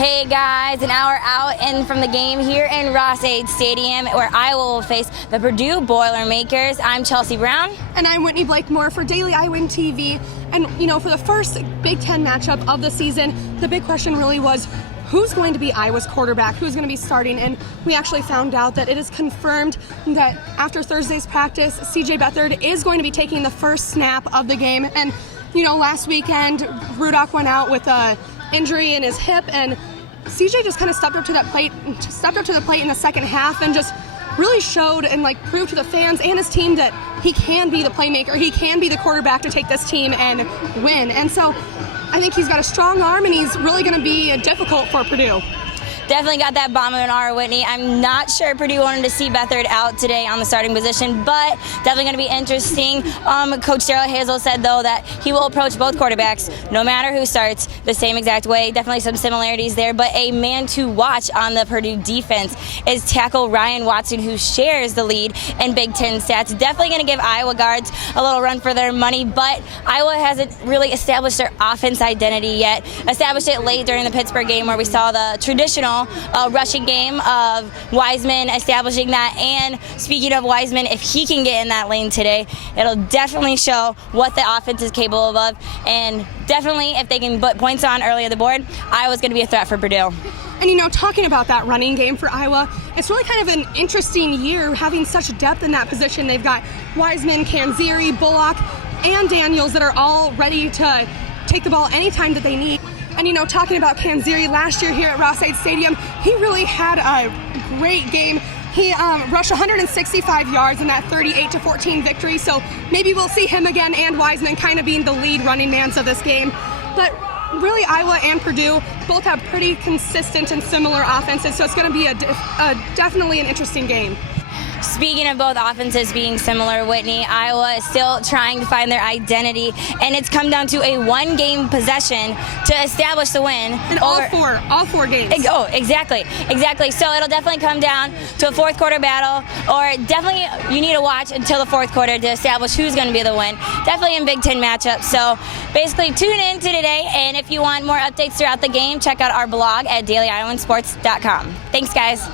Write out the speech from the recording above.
Hey guys, an hour out in from the game here in Ross-Ade Stadium where Iowa will face the Purdue Boilermakers. I'm Chelsea Brown. And I'm Whitney Blakemore for Daily Iowan TV. And for the first Big Ten matchup of the season, the big question really was, who's going to be Iowa's quarterback? Who's going to be starting? And we actually found out that it is confirmed that after Thursday's practice, CJ Beathard is going to be taking the first snap of the game. And, last weekend, Rudock went out with a injury in his hip, and CJ just kind of stepped up to the plate in the second half and just really showed and proved to the fans and his team that he can be the playmaker, he can be the quarterback to take this team and win. And so I think he's got a strong arm, and he's really going to be difficult for Purdue. Definitely got that bomb in our Whitney. I'm not sure Purdue wanted to see Beathard out today on the starting position, but definitely going to be interesting. Coach Daryl Hazel said, though, that he will approach both quarterbacks, no matter who starts, the same exact way. Definitely some similarities there, but a man to watch on the Purdue defense is tackle Ryan Watson, who shares the lead in Big Ten stats. Definitely going to give Iowa guards a little run for their money, but Iowa hasn't really established their offense identity yet. Established it late during the Pittsburgh game where we saw the traditional rushing game of Wiseman establishing that. And speaking of Wiseman, if he can get in that lane today, it'll definitely show what the offense is capable of. And definitely, if they can put points on early on the board, Iowa's going to be a threat for Purdue. And talking about that running game for Iowa, it's really kind of an interesting year having such depth in that position. They've got Wiseman, Kanziri, Bullock, and Daniels that are all ready to take the ball anytime that they need. And talking about Kanziri, last year here at Ross-Ade Stadium, he really had a great game. He rushed 165 yards in that 38-14 victory, so maybe we'll see him again and Wiseman kind of being the lead running mans of this game. But really, Iowa and Purdue both have pretty consistent and similar offenses, so it's going to be definitely an interesting game. Speaking of both offenses being similar, Whitney, Iowa is still trying to find their identity, and it's come down to a one-game possession to establish the win. And all four games. Exactly. So it'll definitely come down to a fourth quarter battle, or definitely you need to watch until the fourth quarter to establish who's going to be the win. Definitely in Big Ten matchups. So basically tune in to today, and if you want more updates throughout the game, check out our blog at dailyiowans.sports.com. Thanks, guys.